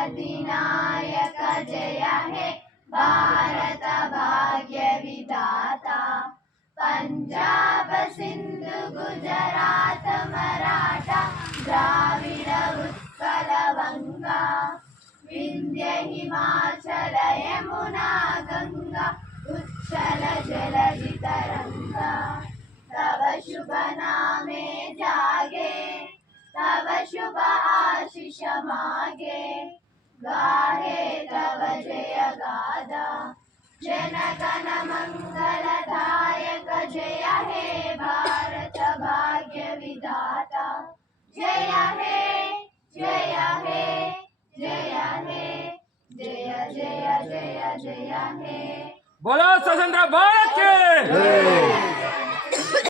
अधिनायक जय हे भारत भाग्य विधाता। पंजाब सिंधु गुजरात मराठा द्राविड़ उत्कल वंगा विंध्य हिमाचल यमुना गंगा उच्चल जलधि तरंगा। तव शुभ नामे जागे तव शुभ आशीष मागे गाहे तव जय गाथा। जन गण मंगलदायक जय हे भारत भाग्य विधाता। जय हे जय हे जय हे जय जय जय जय हे। बोलो स्वतंत्र भारत के।